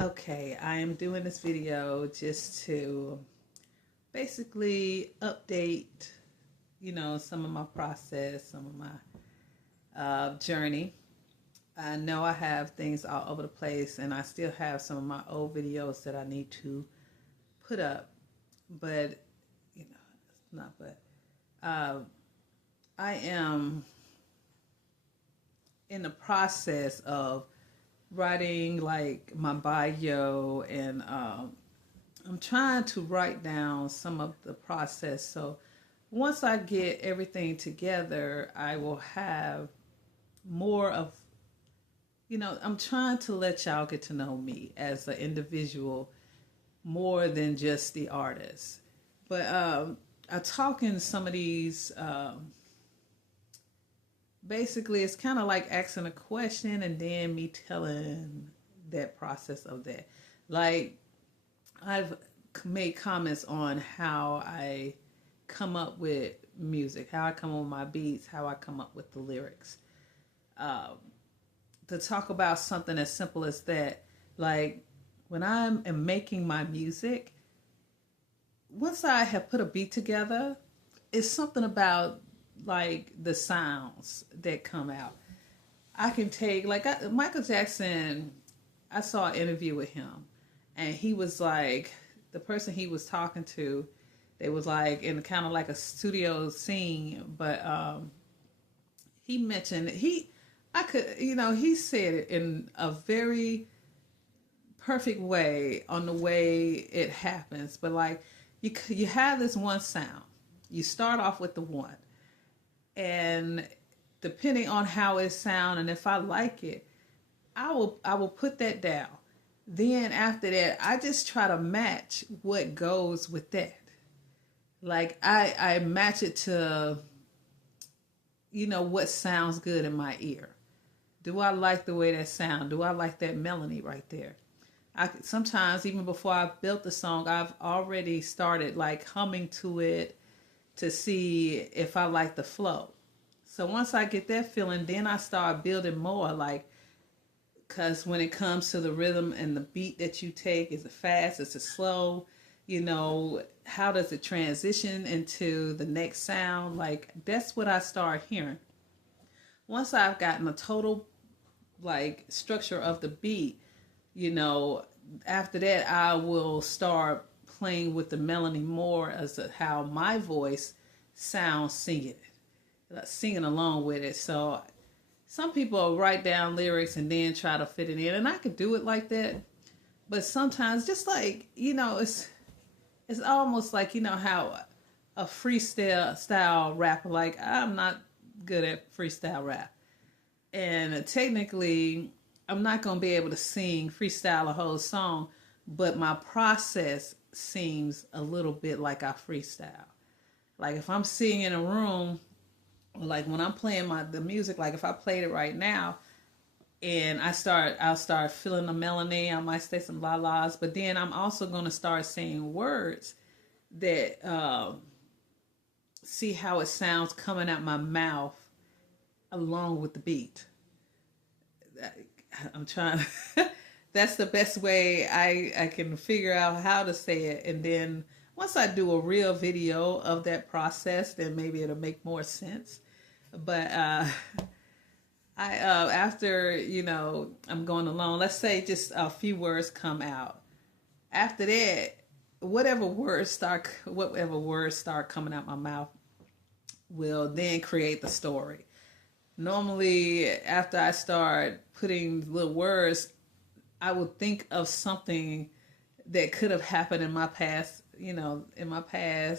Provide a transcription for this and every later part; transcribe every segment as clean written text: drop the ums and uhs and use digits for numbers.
Okay, I am doing this video just to basically update, some of my process, some of my journey. I know I have things all over the place, and I still have some of my old videos that I need to put up, but it's not. But uh, I am in the process of writing like my bio, and I'm trying to write down some of the process. So once I get everything together, I will have more of, I'm trying to let y'all get to know me as an individual more than just the artist. But I talk in some of these, basically, it's kind of like asking a question and then me telling that process of that. Like, I've made comments on how I come up with music, how I come up with my beats, how I come up with the lyrics. To talk about something as simple as that, like when I am making my music, once I have put a beat together, it's something about like the sounds that come out. I can take Michael Jackson. I saw an interview with him, and he was like, the person he was talking to, they was like in kind of like a studio scene, but he mentioned he said it in a very perfect way on the way it happens. But like you have this one sound, you start off with the one, and depending on how it sounds and if I like it, I will put that down. Then after that, I just try to match what goes with that. Like I match it to what sounds good in my ear. Do I like the way that sound? Do I like that melody right there? I sometimes, even before I built the song, I've already started like humming to it to see if I like the flow. So once I get that feeling, then I start building more, like, because when it comes to the rhythm and the beat that you take, is it fast, is it slow? How does it transition into the next sound? Like, that's what I start hearing. Once I've gotten a total like structure of the beat, after that I will start playing with the melody more as to how my voice sounds singing along with it. So some people write down lyrics and then try to fit it in, and I could do it like that. But sometimes, just like it's almost like how a freestyle rapper. Like, I'm not good at freestyle rap, and technically, I'm not gonna be able to sing freestyle a whole song. But my process seems a little bit like I freestyle. Like if I'm sitting in a room, like when I'm playing the music, like if I played it right now and I'll start feeling the melody. I might say some la-las, but then I'm also going to start saying words that see how it sounds coming out my mouth along with the beat. I'm trying that's the best way I can figure out how to say it. And then once I do a real video of that process, then maybe it'll make more sense. But after I'm going along, let's say just a few words come out. After that, whatever words start coming out my mouth will then create the story. Normally, after I start putting little words, I would think of something that could have happened in my past,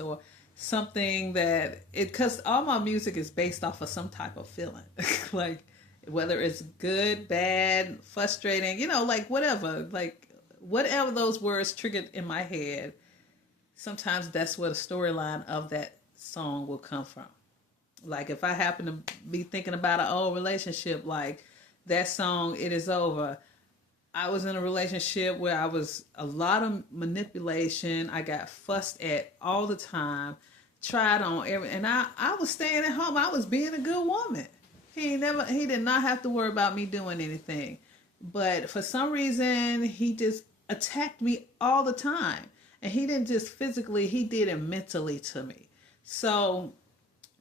or something because all my music is based off of some type of feeling, like whether it's good, bad, frustrating, like whatever those words triggered in my head, sometimes that's where the storyline of that song will come from. Like if I happen to be thinking about an old relationship, like that song, It Is Over. I was in a relationship where I was a lot of manipulation. I got fussed at all the time, tried on and I was staying at home. I was being a good woman. He did not have to worry about me doing anything. But for some reason, he just attacked me all the time. And he didn't just physically, he did it mentally to me. So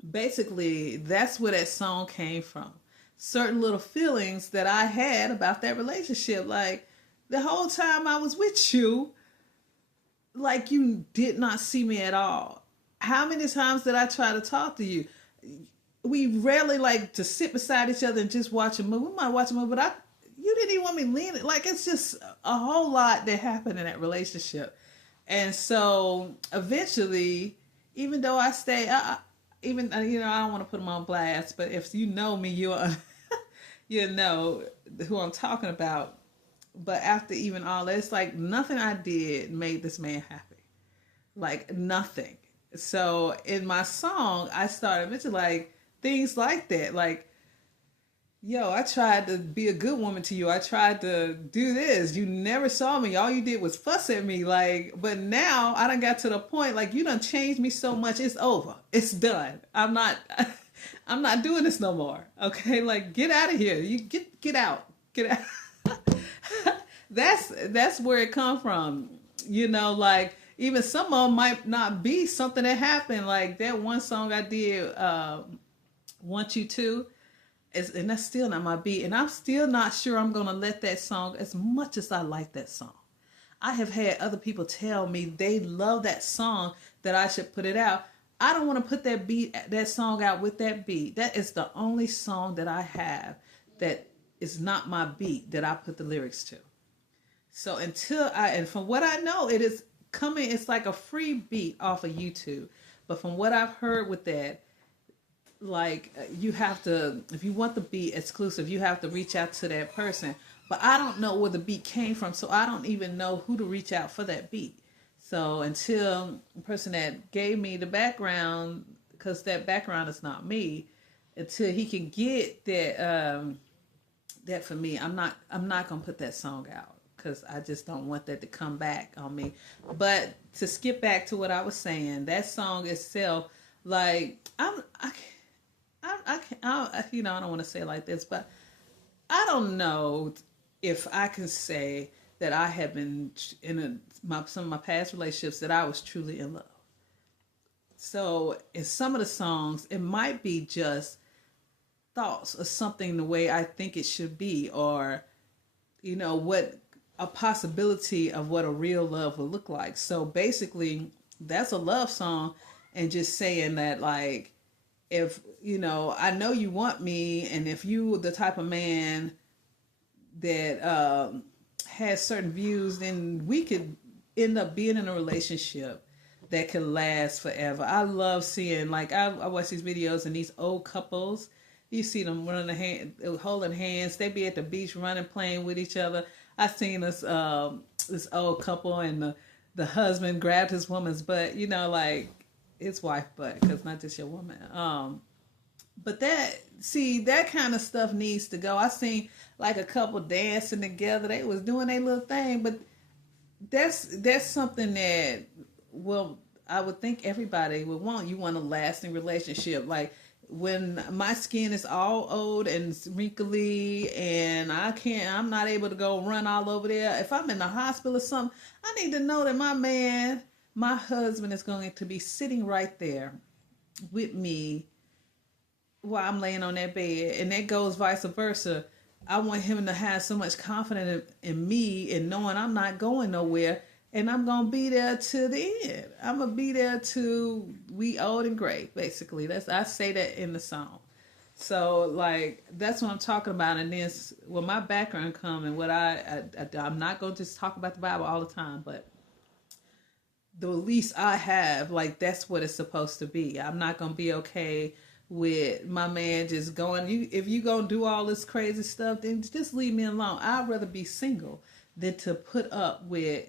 basically, that's where that song came from. Certain little feelings that I had about that relationship. Like, the whole time I was with you, like, you did not see me at all. How many times did I try to talk to you? We rarely like to sit beside each other and just watch a movie. We might watch a movie, but you didn't even want me leaning. Like, it's just a whole lot that happened in that relationship. And so eventually, even though I stay, even, you know, I don't want to put them on blast, but if you know me, you know who I'm talking about. But after even all that, it's like nothing I did made this man happy. Like, nothing. So in my song, I started mentioning like things like that. Like, yo, I tried to be a good woman to you. I tried to do this. You never saw me. All you did was fuss at me. Like, but now I done got to the point, like, you done changed me so much. It's over. It's done. I'm not doing this no more. Okay. Like, get out of here. You get out. Get out. That's where it come from. You know, like, even some of them might not be something that happened. Like that one song I did, Want You To, and that's still not my beat. And I'm still not sure I'm going to let that song, as much as I like that song. I have had other people tell me they love that song, that I should put it out. I don't want to put that song out with that beat. That is the only song that I have that is not my beat that I put the lyrics to. So and from what I know, it is coming, it's like a free beat off of YouTube. But from what I've heard with that, like, you have to, if you want the beat exclusive, you have to reach out to that person. But I don't know where the beat came from, so I don't even know who to reach out for that beat. So until the person that gave me the background, because that background is not me, until he can get that for me, I'm not gonna put that song out, because I just don't want that to come back on me. But to skip back to what I was saying, that song itself, like, you know, I don't want to say it like this, but I don't know if I can say that I have been in some of my past relationships that I was truly in love. So in some of the songs, it might be just thoughts or something the way I think it should be, or, you know, what a possibility of what a real love would look like. So basically, that's a love song, and just saying that, like, if, you know, I know you want me, and if you the type of man that has certain views, then we could end up being in a relationship that could last forever. I love seeing, like, I watch these videos, and these old couples, you see them holding hands. They be at the beach running, playing with each other. I seen this old couple, and the husband grabbed his woman's butt, you know, like his wife butt, because not just your woman. But that kind of stuff needs to go. I seen like a couple dancing together. They was doing their little thing, but that's something that, well, I would think everybody would want. You want a lasting relationship. Like, when my skin is all old and wrinkly and I'm not able to go run all over there. If I'm in the hospital or something, I need to know that my husband is going to be sitting right there with me while I'm laying on that bed. And that goes vice versa. I want him to have so much confidence in me and knowing I'm not going nowhere. And I'm going to be there to the end. I'm going to be there till we old and gray, basically. I say that in the song. So, like, that's what I'm talking about. And then when my background come, and what I'm not going to just talk about the Bible all the time, but the least I have, like, that's what it's supposed to be. I'm not going to be okay with my man just going, if you going to do all this crazy stuff, then just leave me alone. I'd rather be single than to put up with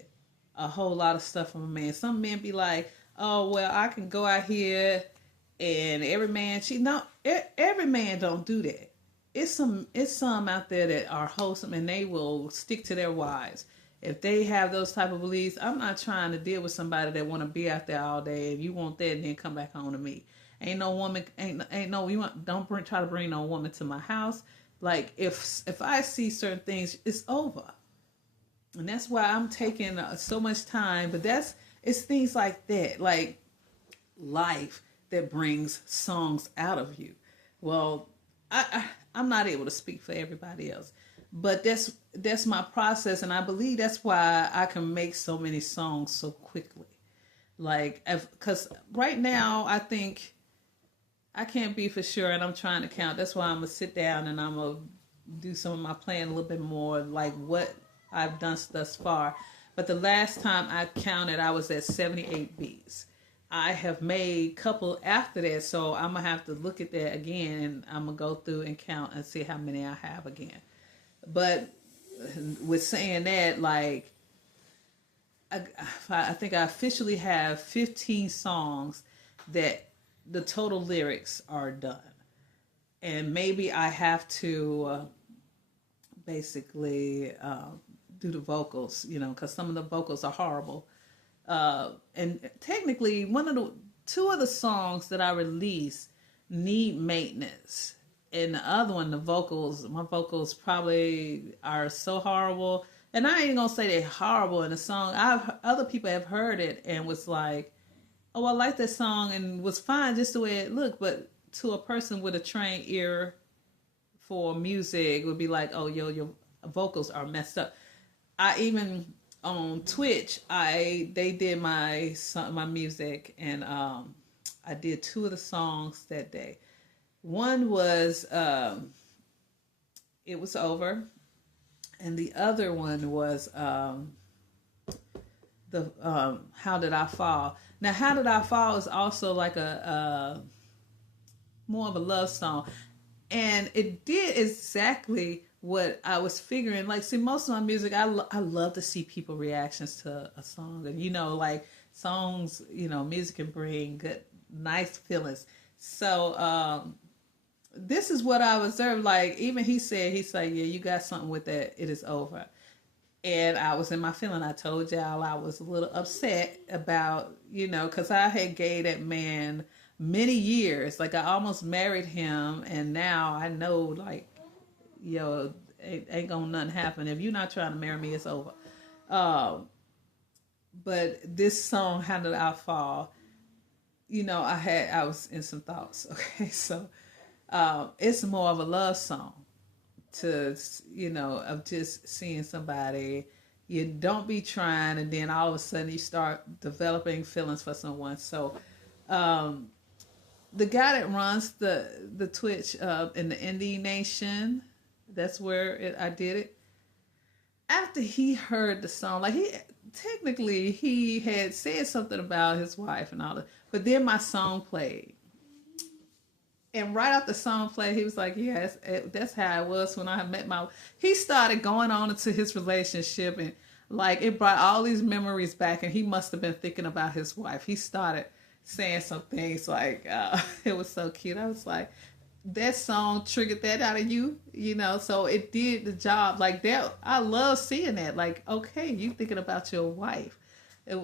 a whole lot of stuff from a man. Some men be like, oh, well, I can go out here and every man cheat. No, every man don't do that. It's some out there that are wholesome, and they will stick to their wives. If they have those type of beliefs, I'm not trying to deal with somebody that want to be out there all day. If you want that, then come back home to me. Ain't no woman, don't try to bring no woman to my house. Like if I see certain things, it's over. And that's why I'm taking so much time. But it's things like that, like life, that brings songs out of you. Well, I'm not able to speak for everybody else, but that's my process, and I believe that's why I can make so many songs so quickly. Like, because right now I think I can't be for sure, and I'm trying to count. That's why I'm gonna sit down and I'm gonna do some of my playing a little bit more, like what I've done thus far. But the last time I counted, I was at 78 beats. I have made a couple after that, so I'm gonna have to look at that again, and I'm gonna go through and count and see how many I have again. But with saying that, like, I think I officially have 15 songs that the total lyrics are done, and maybe I have to basically do the vocals, because some of the vocals are horrible. And technically, two of the songs that I released need maintenance, and the other one, my vocals probably are so horrible. And I ain't gonna say they're horrible in the song. Other people have heard it and was like, "Oh, I like that song," and was fine just the way it looked. But to a person with a trained ear for music, would be like, "Oh, your vocals are messed up." I even on Twitch, they did my music, and I did two of the songs that day. One was "It Was Over," and the other one was the "How Did I Fall." Now, "How Did I Fall" is also like a more of a love song, and it did exactly what I was figuring. Like, see, most of my music, I love to see people reactions to a song, and like songs, music can bring good, nice feelings. So this is what I observed. Like, even he's like, "Yeah, you got something with that. It Is Over." And I was in my feeling. I told y'all I was a little upset about, because I had gave that man many years. Like, I almost married him, and now I know, like, ain't gonna nothing happen. If you're not trying to marry me, it's over. But this song, "How Did I Fall," I was in some thoughts. Okay, so it's more of a love song to, of just seeing somebody. You don't be trying, and then all of a sudden you start developing feelings for someone. So the guy that runs the Twitch in the Indie Nation, that's where I did it. After he heard the song, like, he had said something about his wife and all that, but then my song played. And right after the song played, he was like, "Yes, that's how it was when I met my." He started going on into his relationship, and like it brought all these memories back. And he must have been thinking about his wife. He started saying some things like, it was so cute. I was like, that song triggered that out of you, So it did the job. Like that, I love seeing that. Like, okay, you thinking about your wife.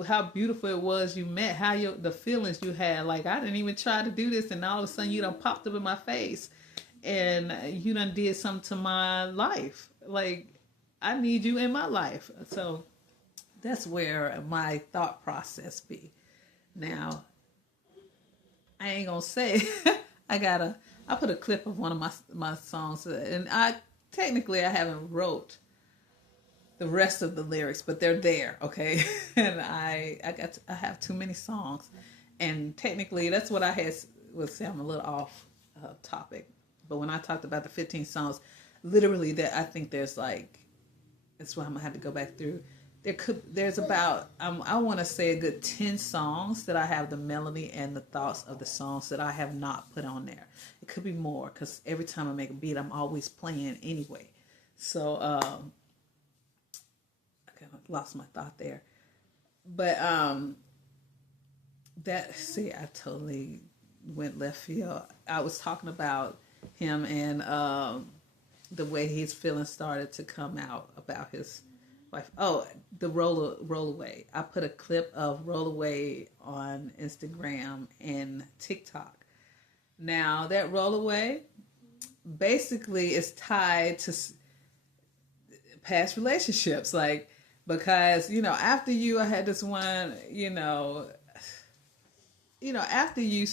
How beautiful it was you met, how the feelings you had. Like, I didn't even try to do this, and all of a sudden you done popped up in my face, and you done did something to my life. Like, I need you in my life. So that's where my thought process be. Now, I ain't gonna say I put a clip of one of my songs, and I haven't wrote the rest of the lyrics, but they're there, okay? And I have too many songs, and technically that's what I was saying. I'm a little off topic, but when I talked about the 15 songs, literally that I think there's like, that's why I'm gonna have to go back through. There's about I want to say a good 10 songs that I have the melody and the thoughts of the songs that I have not put on there. It could be more, because every time I make a beat, I'm always playing anyway. So lost my thought there, but I totally went left field. I was talking about him and the way his feelings started to come out about his wife. Oh, the roll away. I put a clip of Roll Away on Instagram and TikTok. Now that Roll Away, basically it's tied to past relationships, like, because after I had this one, after you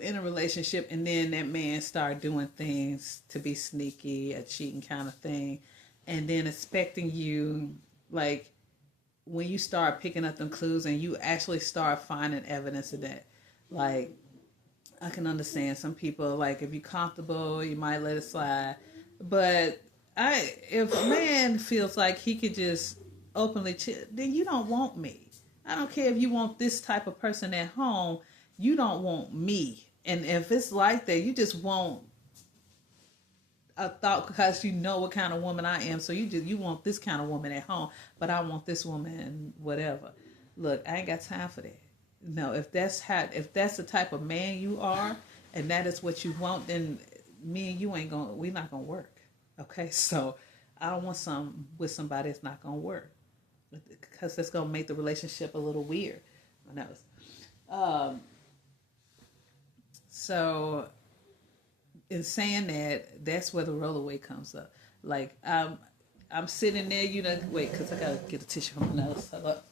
in a relationship and then that man start doing things to be sneaky, a cheating kind of thing, and then expecting you, like, when you start picking up them clues and you actually start finding evidence of that, like, I can understand some people, like, if you're comfortable, you might let it slide. But if a man feels like he could just openly chill, then you don't want me. I don't care if you want this type of person at home. You don't want me. And if it's like that, you just want a thought, because you know what kind of woman I am. So you want this kind of woman at home, but I want this woman, whatever. Look, I ain't got time for that. No, if that's the type of man you are, and that is what you want, then me and you we're not gonna work. Okay, so I don't want with somebody that's not gonna work, because that's gonna make the relationship a little weird. So in saying that, that's where the rollaway comes up. Like, I'm sitting there, wait, because I gotta get a tissue from my nose. Hold up.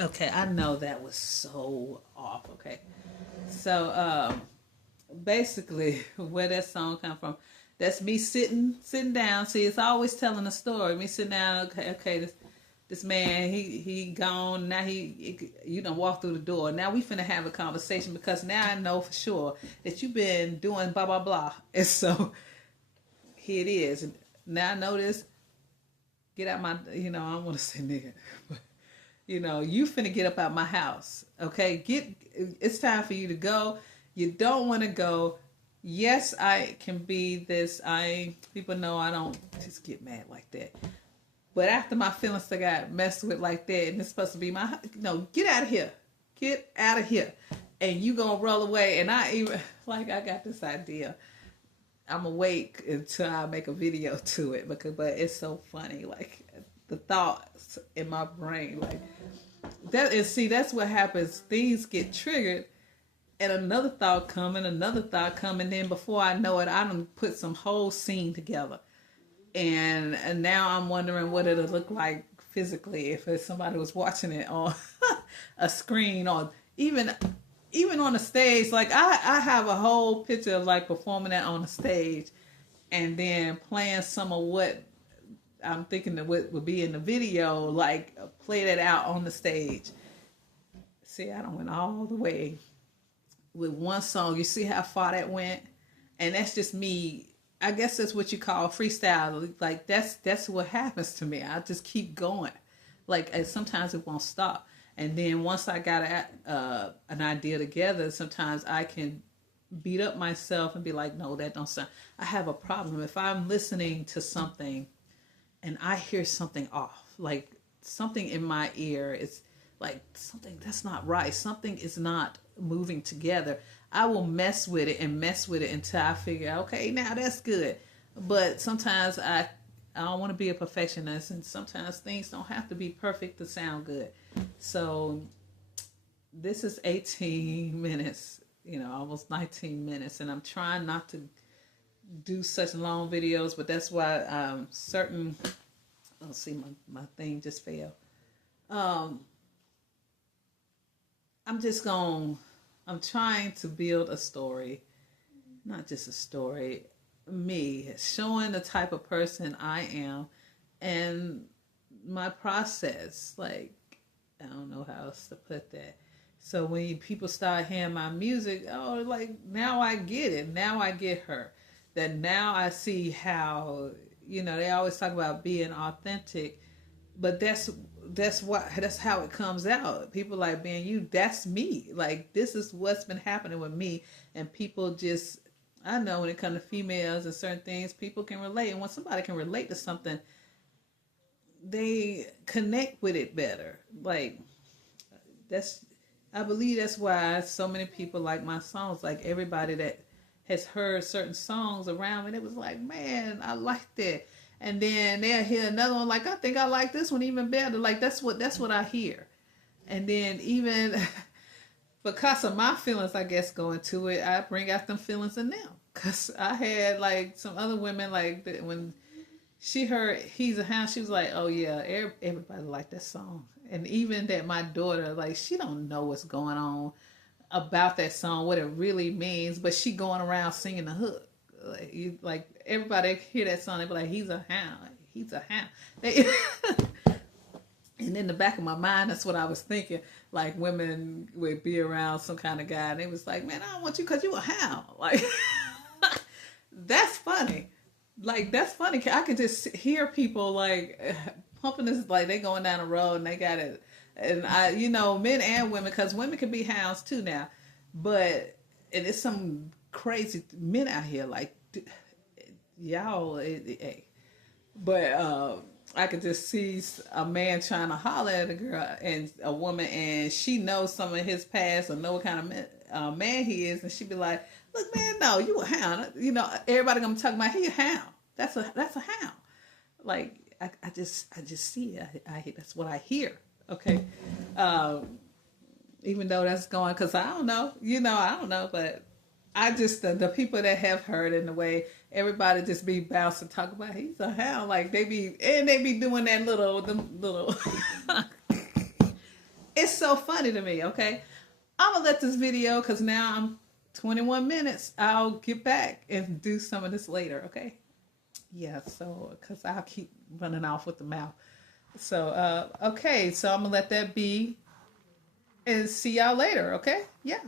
Okay, I know that was so off. Okay, so basically, where that song come from? That's me sitting down. See, it's always telling a story. Me sitting down. Okay, this man, he gone. Now you done walk through the door. Now we finna have a conversation, because now I know for sure that you've been doing blah blah blah. And so here it is. Now I know this. Get out my. I don't want to say nigga, but. You finna get up out my house. Okay, it's time for you to go. You don't want to go. Yes, I can be this. People know I don't just get mad like that. But after my feelings got messed with like that, and it's supposed to be my, get out of here. Get out of here. And you gonna roll away. And I got this idea. I'm gonna wait until I make a video to it, but it's so funny. Like, the thoughts in my brain, like that is, see, that's what happens. Things get triggered, and another thought come, and then before I know it, I done put some whole scene together, and now I'm wondering what it'll look like physically if somebody was watching it on a screen, or even on a stage. Like, I have a whole picture of, like, performing that on a stage, and then playing some of what I'm thinking that would be in the video, like, play that out on the stage. See, I done went all the way with one song. You see how far that went? And that's just me. I guess that's what you call freestyle. Like, that's what happens to me. I just keep going. Like, and sometimes it won't stop. And then once I got an idea together, sometimes I can beat up myself and be like, no, that don't sound. I have a problem. If I'm listening to something and I hear something off, like something in my ear, it's like something that's not right. Something is not moving together. I will mess with it until I figure out, okay, now that's good. But sometimes I don't want to be a perfectionist, and sometimes things don't have to be perfect to sound good. So this is 18 minutes, almost 19 minutes, and I'm trying not to do such long videos, but that's why certain, let's see, my thing just fell. I'm trying to build a story, not just a story, me showing the type of person I am and my process. Like, I don't know how else to put that. So when people start hearing my music, oh, like, now I get it. Now I get her. That now I see how, they always talk about being authentic, but that's how it comes out. People like, being you, that's me. Like, this is what's been happening with me. And people just, I know when it comes to females and certain things, people can relate. And when somebody can relate to something, they connect with it better. Like, I believe that's why so many people like my songs. Like, everybody that has heard certain songs around me, and it was like, man, I like that. And then they'll hear another one like, I think I like this one even better. Like that's what I hear. And then even because of my feelings, I guess, going to it, I bring out them feelings in them. Cause I had like some other women like that when she heard He's a Hound, she was like, oh yeah, everybody liked that song. And even that my daughter, like, she don't know what's going on about that song, what it really means, but she going around singing the hook. Like everybody hear that song, they be like, he's a hound, he's a hound. They, and in the back of my mind, that's what I was thinking. Like women would be around some kind of guy, and they was like, man, I don't want you because you a hound. Like, that's funny. Like, that's funny. I could just hear people like pumping this, like they going down the road and they got it. And men and women, because women can be hounds too now. But and it's some crazy men out here, like y'all. But I could just see a man trying to holler at a girl and a woman, and she knows some of his past or know what kind of man he is, and she be like, "Look, man, no, you a hound." Everybody gonna talk about he a hound. That's a hound. Like I just see it. That's what I hear. Okay, even though that's going, because I don't know. I don't know, but I just the people that have heard in the way everybody just be bouncing talk about he's a hound, like they be doing that little. It's so funny to me. Okay, I'm gonna let this video because now I'm 21 minutes. I'll get back and do some of this later. Okay, yeah. So because I'll keep running off with the mouth. So okay, so I'm gonna let that be and see y'all later. Okay, yeah.